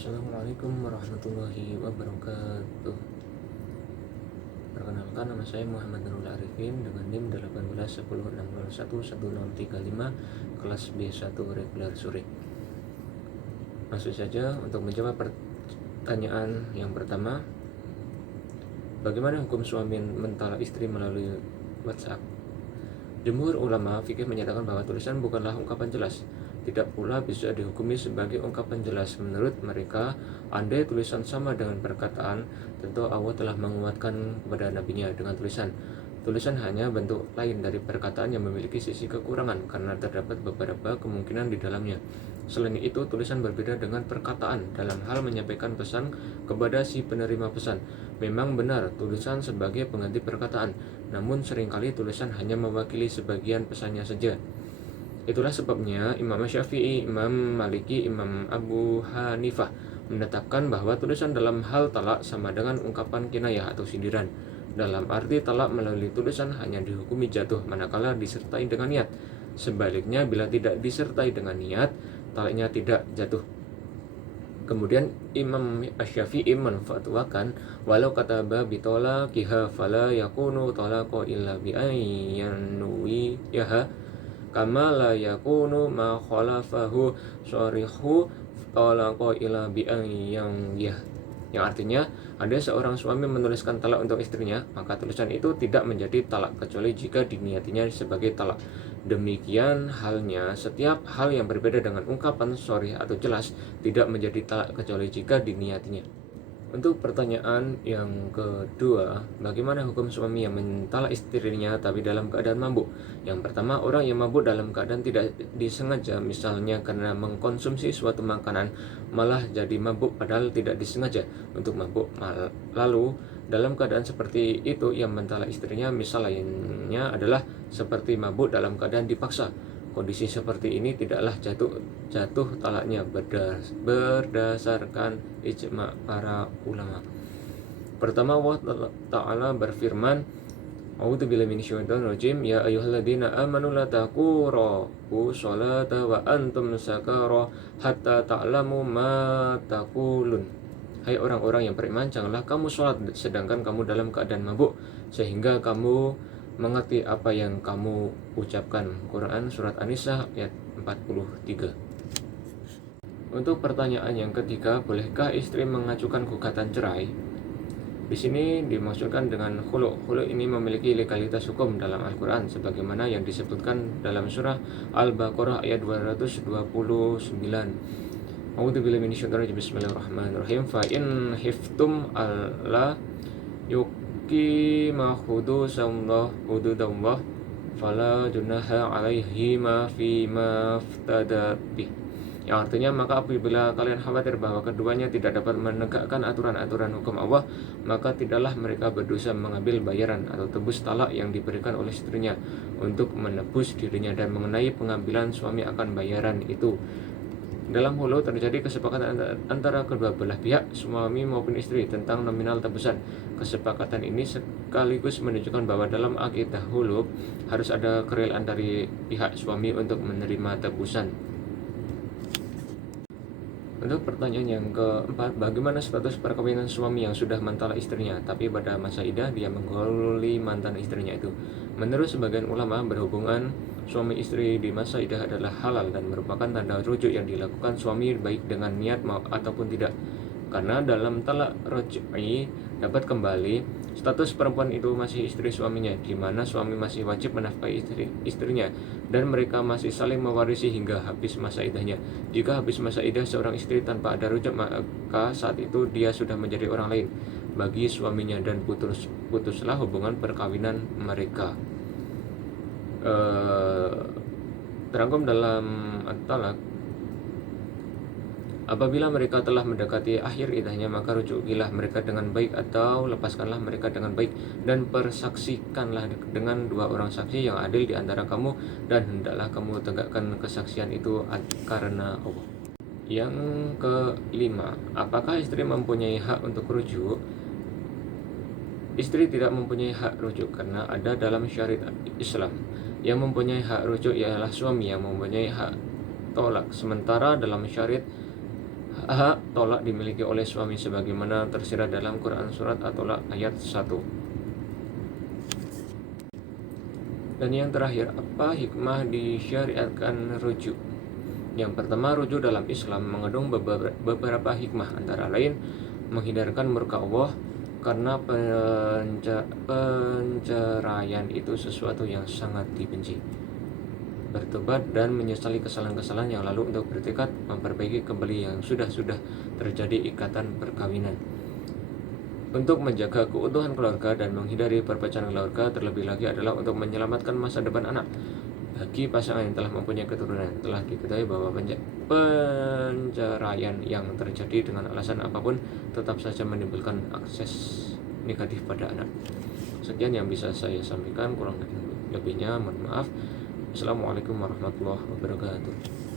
Assalamualaikum warahmatullahi wabarakatuh. Perkenalkan, nama saya Muhammad Nurul Arifin dengan NIM 181060111035 kelas B1 regular sore. Masuk saja untuk menjawab pertanyaan yang pertama. Bagaimana hukum suami mentalak istri melalui WhatsApp? Jumhur ulama fikih menyatakan bahwa tulisan bukanlah ungkapan jelas, tidak pula bisa dihukumi sebagai ungkapan jelas. Menurut mereka, andai tulisan sama dengan perkataan, tentu Allah telah menguatkan kepada nabinya dengan tulisan. Tulisan hanya bentuk lain dari perkataan yang memiliki sisi kekurangan karena terdapat beberapa kemungkinan di dalamnya. Selain itu, tulisan berbeda dengan perkataan dalam hal menyampaikan pesan kepada si penerima pesan. Memang benar tulisan sebagai pengganti perkataan, namun seringkali tulisan hanya mewakili sebagian pesannya saja. Itulah sebabnya Imam Syafi'i, Imam Maliki, Imam Abu Hanifah menetapkan bahwa tulisan dalam hal talak sama dengan ungkapan kinayah atau sindiran. Dalam arti talak melalui tulisan hanya dihukumi jatuh manakala disertai dengan niat. Sebaliknya, bila tidak disertai dengan niat, talaknya tidak jatuh. Kemudian Imam Syafi'i menfatwakan, walau kataba bitolaqiha fala yakunu talaqa illa bi ayyanuwiyaha kama la yakunu ma khalafahu sharihu talaqa illa bi ayyanyah. Yang artinya, ada seorang suami menuliskan talak untuk istrinya, maka tulisan itu tidak menjadi talak kecuali jika diniatinya sebagai talak. Demikian halnya, setiap hal yang berbeda dengan ungkapan sharih atau jelas tidak menjadi talak kecuali jika diniatinya. Untuk pertanyaan yang kedua, bagaimana hukum suami yang mentalak istrinya tapi dalam keadaan mabuk? Yang pertama, orang yang mabuk dalam keadaan tidak disengaja, misalnya karena mengkonsumsi suatu makanan malah jadi mabuk padahal tidak disengaja untuk mabuk. Lalu dalam keadaan seperti itu yang mentalak istrinya, misal lainnya adalah seperti mabuk dalam keadaan dipaksa. Kondisi seperti ini tidaklah jatuh talaknya berdasarkan ijma' para ulama. Pertama, Allah Ta'ala berfirman, A'udzubillahi minasyaitonir rajim, ya ayyuhalladzina amanu la taqrabu sholata wa antum sakara hatta ta'lamu ma taqulun. Hai orang-orang yang beriman, janganlah kamu sholat sedangkan kamu dalam keadaan mabuk sehingga kamu mengerti apa yang kamu ucapkan. Quran Surat An-Nisa ayat 43. Untuk pertanyaan yang ketiga, bolehkah istri mengajukan gugatan cerai? Di sini dimaksudkan dengan khulu'. Khulu' ini memiliki legalitas hukum dalam Al-Quran sebagaimana yang disebutkan dalam surah Al-Baqarah ayat 229. A'udzubillahi minasyaitonir rajim. Bismillahirrahmanirrahim. Fa in hiftum alla yuqima hududallah fala junaha alaihima fima iftada bih. Yang artinya, maka apabila kalian khawatir bahwa keduanya tidak dapat menegakkan aturan-aturan hukum Allah, maka tidaklah mereka berdosa mengambil bayaran atau tebus talak yang diberikan oleh istrinya untuk menebus dirinya. Dan mengenai pengambilan suami akan bayaran itu, dalam hulu terjadi kesepakatan antara kedua belah pihak, suami maupun istri, tentang nominal tebusan. Kesepakatan ini sekaligus menunjukkan bahwa dalam akidah hulu harus ada kerelaan dari pihak suami untuk menerima tebusan. Untuk pertanyaan yang keempat, bagaimana status perkawinan suami yang sudah mentalak istrinya tapi pada masa idah dia menggauli mantan istrinya itu? Menurut sebagian ulama, berhubungan suami istri di masa idah adalah halal dan merupakan tanda rujuk yang dilakukan suami baik dengan niat ataupun tidak. Karena dalam talak raj'i dapat kembali, status perempuan itu masih istri suaminya, di mana suami masih wajib menafkahi istrinya dan mereka masih saling mewarisi hingga habis masa idahnya. Jika habis masa idah seorang istri tanpa ada rujuk, maka saat itu dia sudah menjadi orang lain bagi suaminya dan putuslah hubungan perkawinan mereka. Terangkum dalam At-Talaq, apabila mereka telah mendekati akhir idahnya, maka rujukilah mereka dengan baik atau lepaskanlah mereka dengan baik dan persaksikanlah dengan dua orang saksi yang adil di antara kamu, dan hendaklah kamu tegakkan kesaksian itu karena Allah. Yang kelima, apakah istri mempunyai hak untuk rujuk? Istri tidak mempunyai hak rujuk karena ada dalam syariat Islam. Yang mempunyai hak rujuk ialah suami yang mempunyai hak tolak. Sementara dalam syariat hak tolak dimiliki oleh suami sebagaimana tersirat dalam Quran surat At-Tolak ayat 1. Dan yang terakhir, apa hikmah disyariatkan rujuk? Yang pertama, rujuk dalam Islam mengandung beberapa hikmah, antara lain menghindarkan murka Allah, karena penceraian itu sesuatu yang sangat dibenci. Bertobat dan menyesali kesalahan-kesalahan yang lalu untuk bertekad memperbaiki kembali yang sudah terjadi ikatan perkawinan. Untuk menjaga keutuhan keluarga dan menghindari perpecahan keluarga, terlebih lagi adalah untuk menyelamatkan masa depan anak. Bagi pasangan yang telah mempunyai keturunan, telah diketahui bahwa penceraian yang terjadi dengan alasan apapun tetap saja menimbulkan akses negatif pada anak. Sekian yang bisa saya sampaikan, kurang lebihnya mohon maaf. Assalamualaikum warahmatullahi wabarakatuh.